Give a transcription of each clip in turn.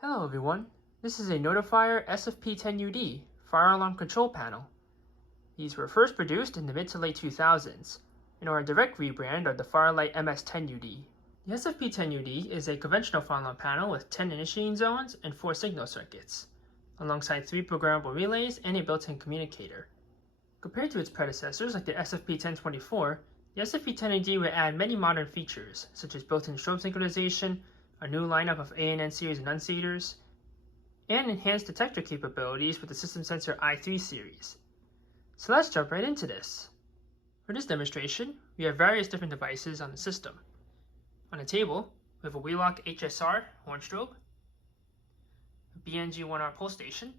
Hello everyone, this is a Notifier SFP-10UD fire alarm control panel. These were first produced in the mid to late 2000s and are a direct rebrand of the Firelight MS-10UD. The SFP-10UD is a conventional fire alarm panel with 10 initiating zones and 4 signal circuits, alongside 3 programmable relays and a built-in communicator. Compared to its predecessors like the SFP-1024, the SFP-10UD would add many modern features, such as built-in strobe synchronization, a new lineup of ANN series enunciators, and enhanced detector capabilities with the System Sensor i3 series. So let's jump right into this. For this demonstration, we have various different devices on the system. On the table, we have a Wheelock HSR horn strobe, a BNG1R pulse station,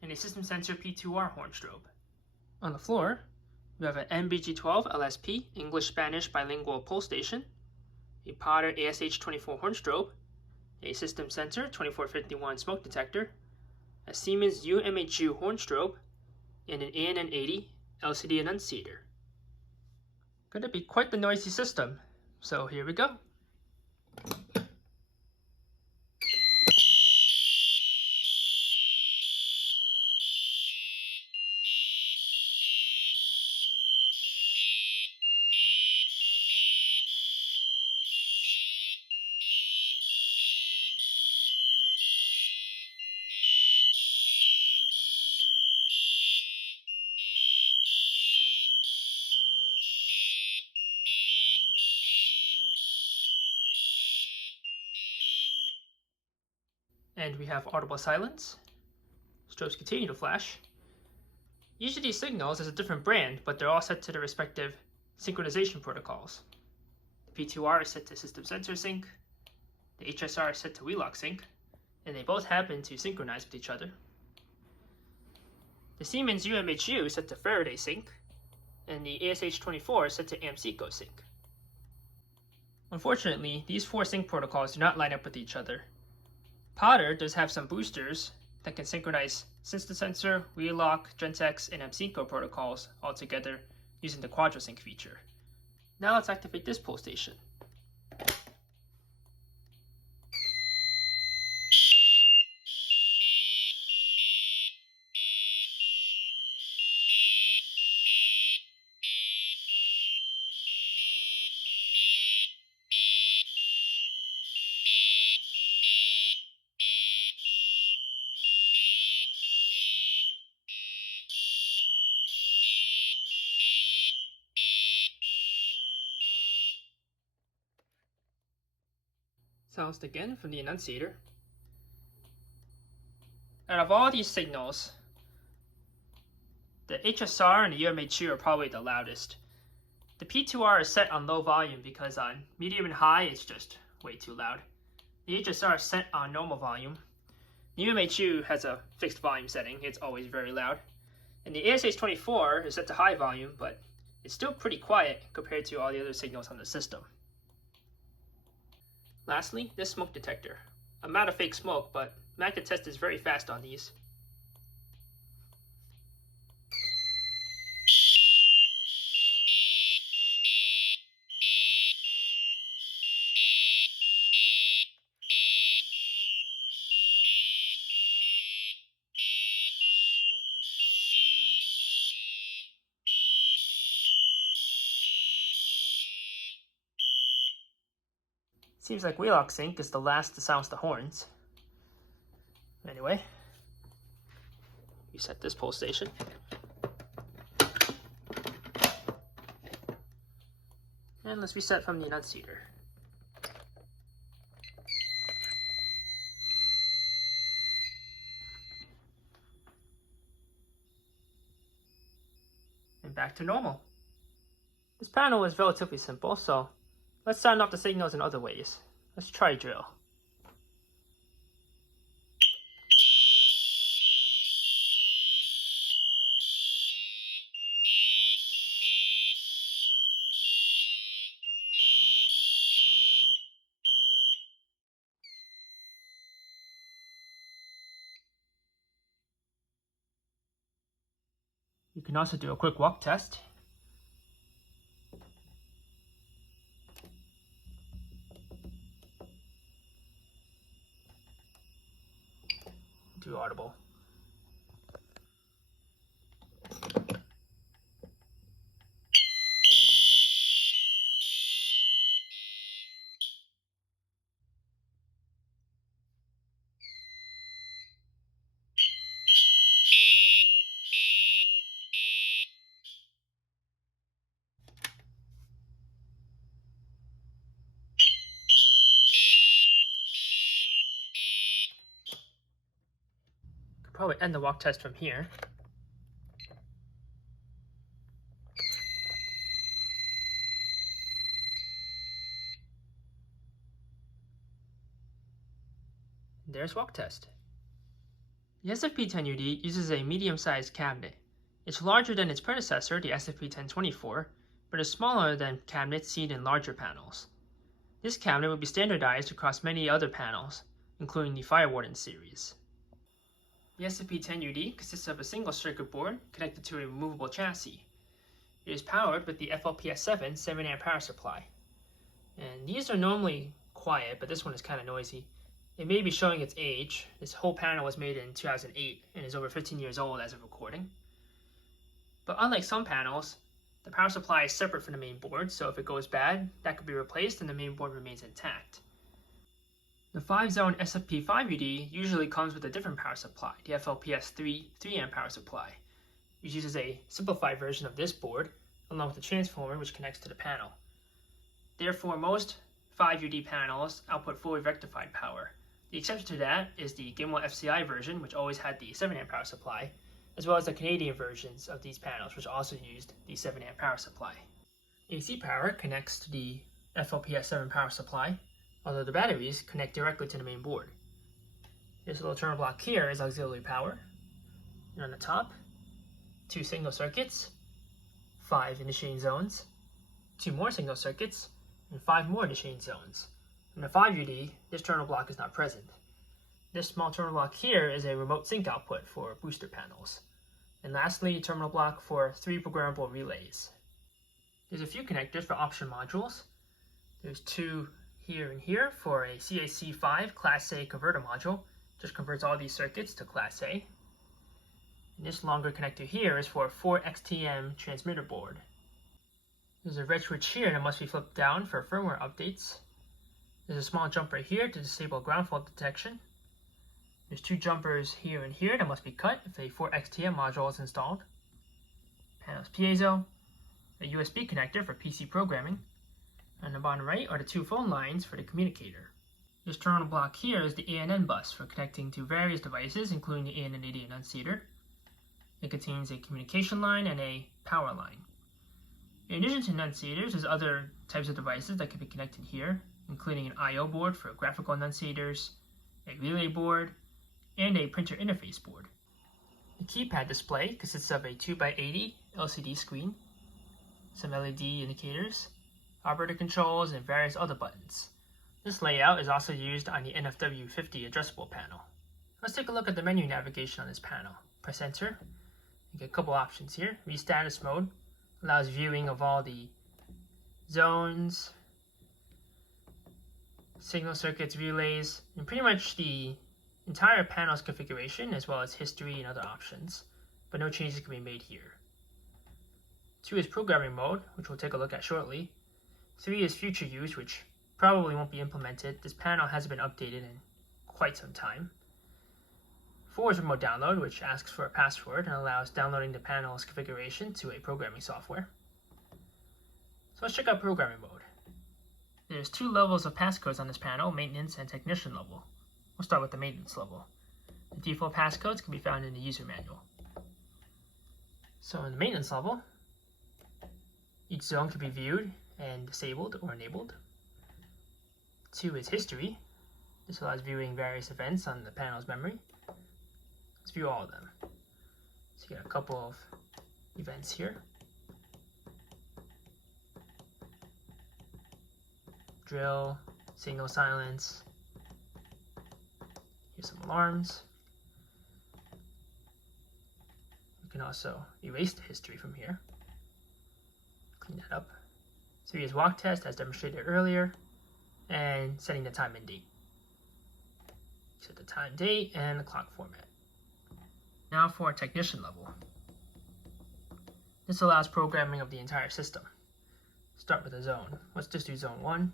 and a System Sensor P2R horn strobe. On the floor, we have an MBG12 LSP English-Spanish bilingual pulse station, a Potter ASH24 horn strobe, a System Sensor 2451 smoke detector, a Siemens UMHU horn strobe, and an ANN80 LCD enunciator. Going to be quite the noisy system, so here we go. And we have audible silence. Strobes continue to flash. Each of these signals is a different brand, but they're all set to their respective synchronization protocols. The P2R is set to System Sensor Sync, the HSR is set to Wheelock Sync, and they both happen to synchronize with each other. The Siemens UMHU is set to Faraday Sync, and the ASH24 is set to AMSECO Sync. Unfortunately, these 4 sync protocols do not line up with each other. Potter does have some boosters that can synchronize System Sensor, Wheelock, Gentex, and AMSECO protocols all together using the QuadraSync feature. Now let's activate this pulse station. Silenced again from the enunciator. Out of all these signals, the HSR and the UMHU are probably the loudest. The P2R is set on low volume because on medium and high it's just way too loud. The HSR is set on normal volume. The UMHU has a fixed volume setting, it's always very loud. And the ASH24 is set to high volume, but it's still pretty quiet compared to all the other signals on the system. Lastly, this smoke detector. I'm out of fake smoke, but magnet test is very fast on these. Seems like Wheelock Sync is the last to silence the horns. Anyway, reset this pulse station. And let's reset from the enunciator. And back to normal. This panel is relatively simple, so let's sound off the signals in other ways. Let's try drill. You can also do a quick walk test. too audible. Could probably end the walk test from here. There's walk test. The SFP-10UD uses a medium-sized cabinet. It's larger than its predecessor, the SFP-1024, but is smaller than cabinets seen in larger panels. This cabinet would be standardized across many other panels, including the Firewarden series. The SFP-10UD consists of a single circuit board connected to a removable chassis. It is powered with the FLPS7 7A power supply. And these are normally quiet, but this one is kind of noisy. It may be showing its age. This whole panel was made in 2008 and is over 15 years old as of recording. But unlike some panels, the power supply is separate from the main board, so if it goes bad, that could be replaced and the main board remains intact. The 5-zone SFP-5UD usually comes with a different power supply, the FLPS3 3A power supply, which uses a simplified version of this board, along with a transformer which connects to the panel. Therefore, most 5UD panels output fully rectified power. The exception to that is the Gimel FCI version, which always had the 7A power supply, as well as the Canadian versions of these panels, which also used the 7A power supply. AC power connects to the FLPS7 power supply, although the batteries connect directly to the main board. This little terminal block here is auxiliary power. And on the top, 2 single circuits, 5 initiating zones, 2 more single circuits, and 5 more initiating zones. In the 5UD, this terminal block is not present. This small terminal block here is a remote sync output for booster panels. And lastly, a terminal block for 3 programmable relays. There's a few connectors for option modules. There's 2 here and here for a CAC5 Class A converter module. Just converts all these circuits to Class A. And this longer connector here is for a 4XTM transmitter board. There's a red switch here that must be flipped down for firmware updates. There's a small jumper here to disable ground fault detection. There's 2 jumpers here and here that must be cut if a 4XTM module is installed. Panel's piezo, a USB connector for PC programming. On the bottom right are the 2 phone lines for the communicator. This terminal block here is the ANN bus for connecting to various devices, including the ANN80 annunciator. It contains a communication line and a power line. In addition to annunciators, there's other types of devices that can be connected here, including an I/O board for graphical annunciators, a relay board, and a printer interface board. The keypad display consists of a 2x80 LCD screen, some LED indicators, operator controls, and various other buttons. This layout is also used on the NFW50 addressable panel. Let's take a look at the menu navigation on this panel. Press enter. You get a couple options here. Read status mode allows viewing of all the zones, signal circuits, relays, and pretty much the entire panel's configuration, as well as history and other options, but no changes can be made here. 2 is programming mode, which we'll take a look at shortly. 3 is future use, which probably won't be implemented. This panel hasn't been updated in quite some time. 4 is remote download, which asks for a password and allows downloading the panel's configuration to a programming software. So let's check out programming mode. There's 2 levels of passcodes on this panel, maintenance and technician level. We'll start with the maintenance level. The default passcodes can be found in the user manual. So in the maintenance level, each zone can be viewed and disabled or enabled. 2 is history. This allows viewing various events on the panel's memory. Let's view all of them. So you get a couple of events here. Drill, signal silence. Here's some alarms. You can also erase the history from here. Clean that up. 3 is walk test, as demonstrated earlier, and setting the time and date. Set the time, date, and the clock format. Now for a technician level. This allows programming of the entire system. Start with a zone. Let's just do zone 1.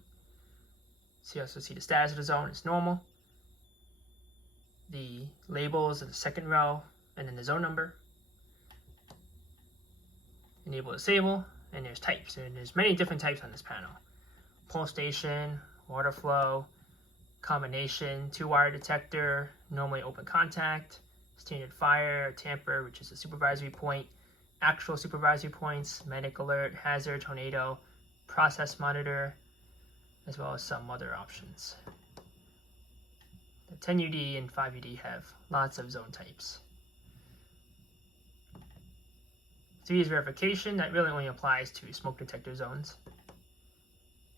So you also see the status of the zone is normal. The labels of the second row, and then the zone number. Enable, disable, and there's types. And there's many different types on this panel. Pulse station, water flow, combination, 2-wire detector, normally open contact, standard fire, tamper, which is a supervisory point, actual supervisory points, medic alert, hazard, tornado, process monitor, as well as some other options. The 10UD and 5UD have lots of zone types. 3 is verification. That really only applies to smoke detector zones.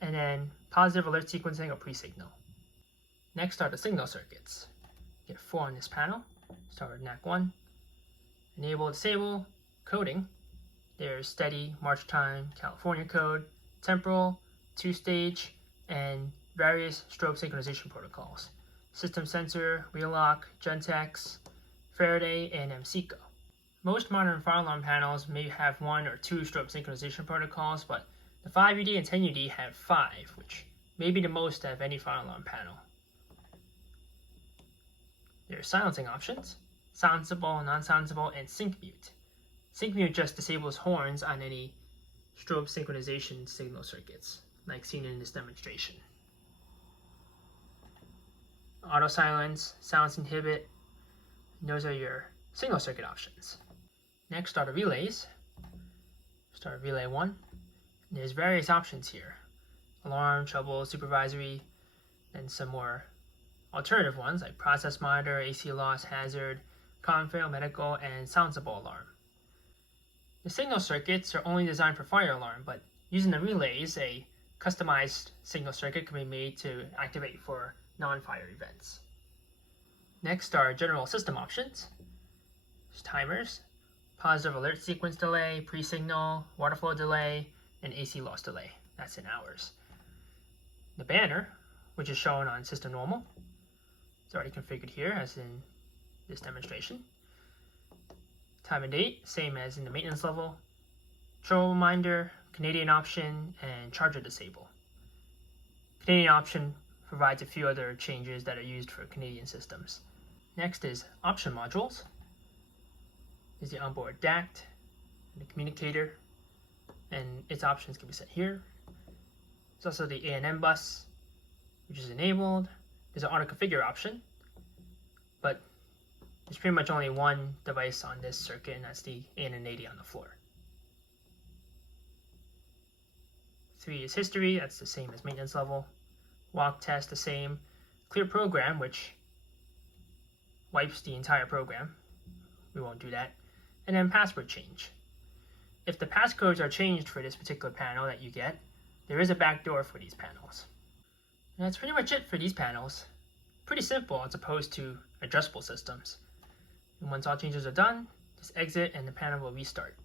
And then positive alert sequencing or pre-signal. Next are the signal circuits. You get 4 on this panel. Start with NAC 1. Enable, disable, coding. There's steady, March time, California code, temporal, 2-stage, and various strobe synchronization protocols. System sensor, wheel lock, Gentex, Faraday, and MSECO. Most modern fire alarm panels may have 1 or 2 strobe synchronization protocols, but the 5UD and 10UD have 5, which may be the most of any fire alarm panel. There are silencing options, silenceable, non-silenceable, and sync mute. Sync mute just disables horns on any strobe synchronization signal circuits, like seen in this demonstration. Auto silence, silence inhibit, those are your signal circuit options. Next are the relays. Start relay 1. There's various options here. Alarm, trouble, supervisory, and some more alternative ones like process monitor, AC loss, hazard, comm fail, medical, and silenceable alarm. The signal circuits are only designed for fire alarm, but using the relays, a customized signal circuit can be made to activate for non-fire events. Next are general system options. There's timers, positive alert sequence delay, pre-signal, water flow delay, and AC loss delay. That's in hours. The banner, which is shown on system normal, it's already configured here as in this demonstration. Time and date, same as in the maintenance level. Control reminder, Canadian option, and charger disable. Canadian option provides a few other changes that are used for Canadian systems. Next is option modules. Is the onboard DACT, and the communicator, and its options can be set here. There's also the A&M bus, which is enabled. There's an auto configure option, but there's pretty much only one device on this circuit, and that's the AN80 on the floor. 3 is history, that's the same as maintenance level. Walk test, the same. Clear program, which wipes the entire program. We won't do that. And then password change. If the passcodes are changed for this particular panel that you get, there is a backdoor for these panels. And that's pretty much it for these panels. Pretty simple as opposed to adjustable systems. And once all changes are done, just exit and the panel will restart.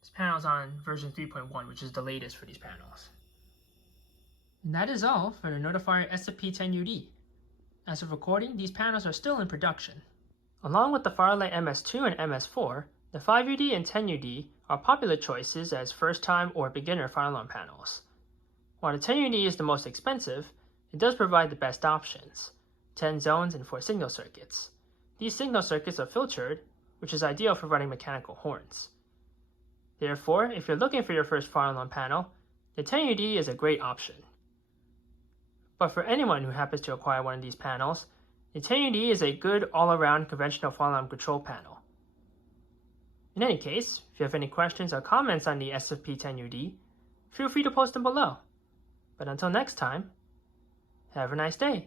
This panel is on version 3.1, which is the latest for these panels. And that is all for the Notifier SFP-10UD. As of recording, these panels are still in production. Along with the Firelight MS2 and MS4, the 5UD and 10UD are popular choices as first-time or beginner fire alarm panels. While the 10UD is the most expensive, it does provide the best options, 10 zones and 4 signal circuits. These signal circuits are filtered, which is ideal for running mechanical horns. Therefore, if you're looking for your first fire alarm panel, the 10UD is a great option. But for anyone who happens to acquire one of these panels, the 10UD is a good all-around conventional fire alarm control panel. In any case, if you have any questions or comments on the SFP-10UD, feel free to post them below. But until next time, have a nice day.